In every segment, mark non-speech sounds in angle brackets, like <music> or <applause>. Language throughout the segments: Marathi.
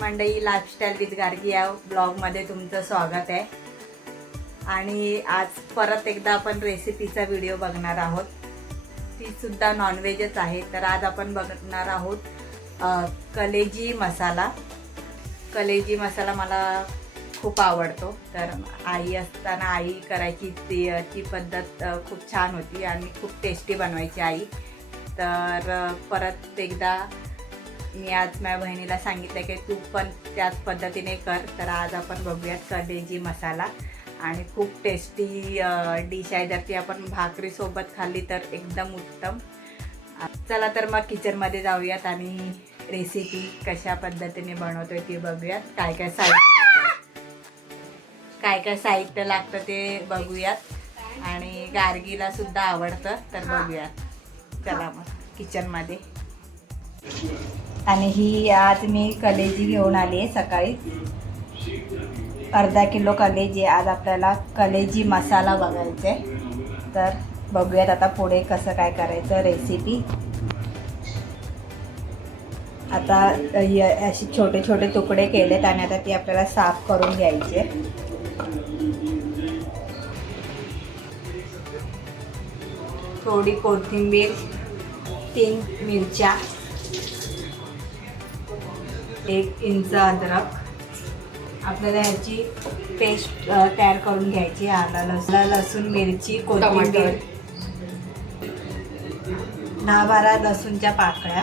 मंडई लाईफस्टाईल विथ गार्गी या ब्लॉगमध्ये तुमचं स्वागत आहे. आणि आज परत एकदा आपण रेसिपीचा व्हिडिओ बघणार आहोत. ती सुद्धा नॉनव्हेजच आहे. तर आज आपण बघणार आहोत कलेजी मसाला. कलेजी मसाला मला खूप आवडतो. तर आई असताना आई करायची ती ती पद्धत खूप छान होती आणि खूप टेस्टी बनवायची आई. तर परत एकदा मी आज माझ्या बहिणीला सांगितलं की तू पण त्याच पद्धतीने कर तर आज आपण बघूयात कलेजी मसाला. आणि खूप टेस्टी डिश आहे. जर ती आपण भाकरीसोबत खाल्ली तर एकदम उत्तम. चला तर मग किचनमध्ये जाऊयात आणि रेसिपी कशा पद्धतीने बनवतोय ते बघूयात. काय काय साहित्य काय काय साहित्य लागतं ते बघूयात. आणि गार्गीला सुद्धा आवडतं तर बघूयात. चला मग किचनमध्ये आणि ही आज मी कलेजी घेऊन आली आहे सकाळी. अर्धा किलो कलेजी आज आपल्याला कलेजी मसाला बघायचा आहे. तर बघूयात आता पुढे कसं काय करायचं रेसिपी आता असे छोटे छोटे तुकडे केलेत आणि आता ती आपल्याला साफ करून घ्यायचे थोडी कोथिंबीर तीन मिरच्या एक इंच अद्रक. आपल्याला ह्याची पेस्ट तयार करून घ्यायची आला लसूण. लसूण मिरची कोथिंबीर. दहा बारा लसूणच्या पाकळ्या.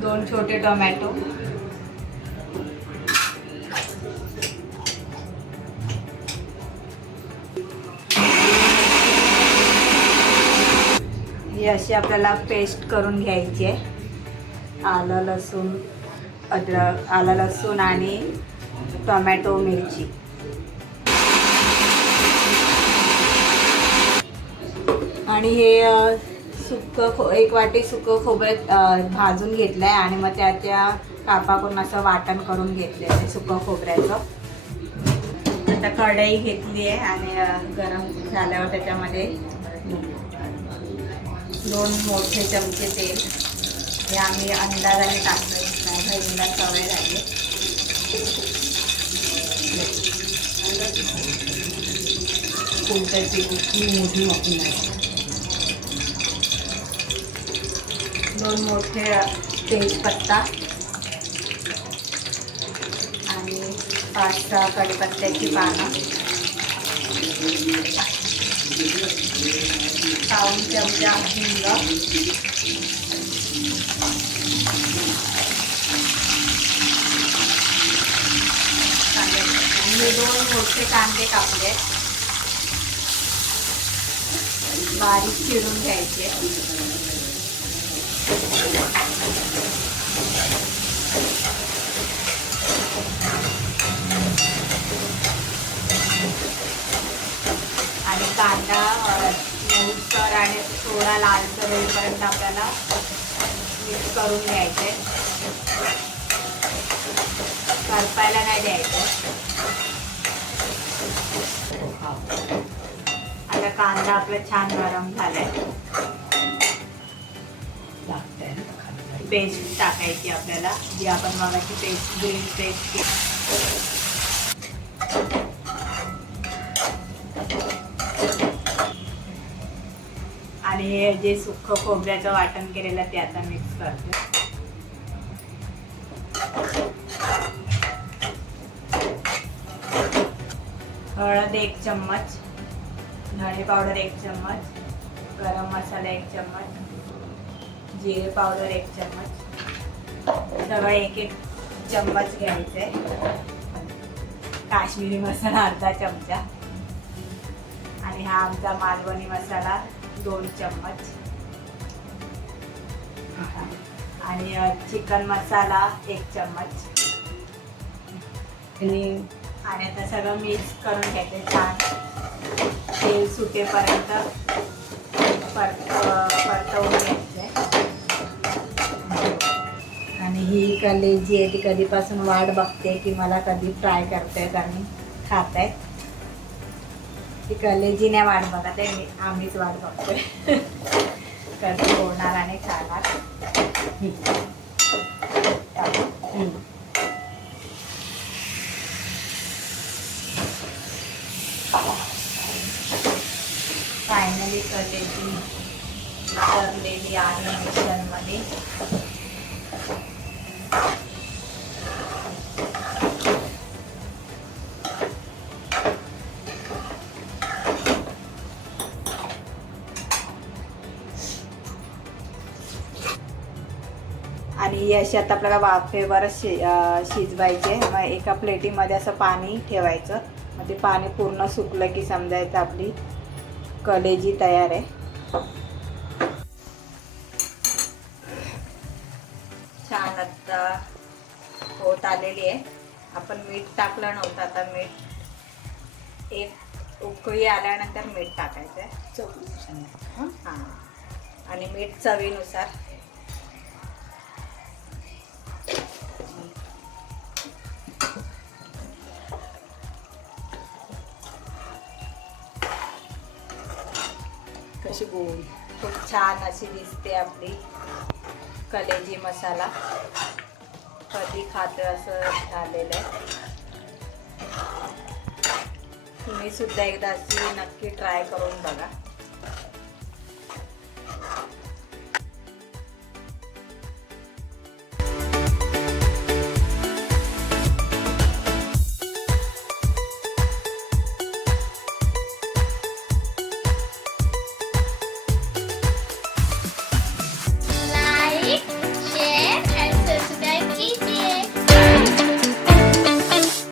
दोन छोटे टोमॅटो. ही अशी आपल्याला पेस्ट करून घ्यायची आहे. आलं लसूण. अद्रक आलं लसूण आणि टोमॅटो मिरची. आणि हे सुकं खो एक वाटी सुकं खोबरं भाजून घेतलं आहे आणि मग त्या त्या कापाकडून असं वाटण करून घेतलं आहे सुकं खोबऱ्याचं. आता कढई घेतली आहे आणि गरम झाल्यावर त्याच्यामध्ये दोन मोठे चमचे तेल हे आम्ही अंदाजाने टाकतो माझ्या बहिणीला सवय झाली. कोणत्याची मोठी मोठी नाही. दोन मोठे तेजपत्ता आणि पाच सहा कढीपत्त्याची पानं. पाऊन चमचा हिंग. हे दोन मोठे कांदे कापले. बारीक चिरून घ्यायचे. आणि कांदा नऊसर आणि थोडा लालसर होईपर्यंत आपल्याला मिक्स करून घ्यायचे. करपायला नाही द्यायचं. कांदा आपला छान गरम झालाय. पेस्ट टाकायची आपल्याला. जी आपण मगाची पेस्ट ग्रीन पेस्ट केली. आणि हे जे सुक्क खोबऱ्याचं वाटण केलेलं ते आता मिक्स करते. हळद एक चम्मच. धणे पावडर एक चम्मच गरम मसाला एक चम्मच जिरे पावडर एक चम्मच. सगळं एक एक चम्मच घ्यायचे. काश्मीरी मसाला अर्धा चमचा. आणि हा आमचा मालवणी मसाला दोन चम्मच. आणि चिकन मसाला एक चम्मच. आणि आणि आता सगळं मिक्स करून घ्यायचं. छान. तेल सुटेपर्यंत परतवून आणि ही कली जी आहे ती कधीपासून वाट बघते की मला कधी फ्राय करतायत आणि खात आहेत ती कलेजी नाही वाट बघत आहे मी आम्हीच वाट बघतोय. <laughs> कधी होणार आणि खाणार. हम्म. हम्म. उतरलेली आहे मिक्सरमध्ये आणि अशी आता आपल्याला वाफेवर शि शिजवायचे मग एका प्लेटीमध्ये असं पाणी ठेवायचं मग ते पाणी पूर्ण सुकलं की समजायचं आपली कलेजी तयार आहे. छान आता होत आलेली आहे. आपण मीठ टाकलं नव्हतं आता मीठ एक उकळी आल्यानंतर मीठ टाकायचं आहे. हां. आणि मीठ चवीनुसार. अशी गोल खूप छान अशी दिसते आपली कलेजी मसाला. कधी खातो असं झालेलं आहे. तुम्ही सुद्धा एकदा अशी नक्की ट्राय करून बघा.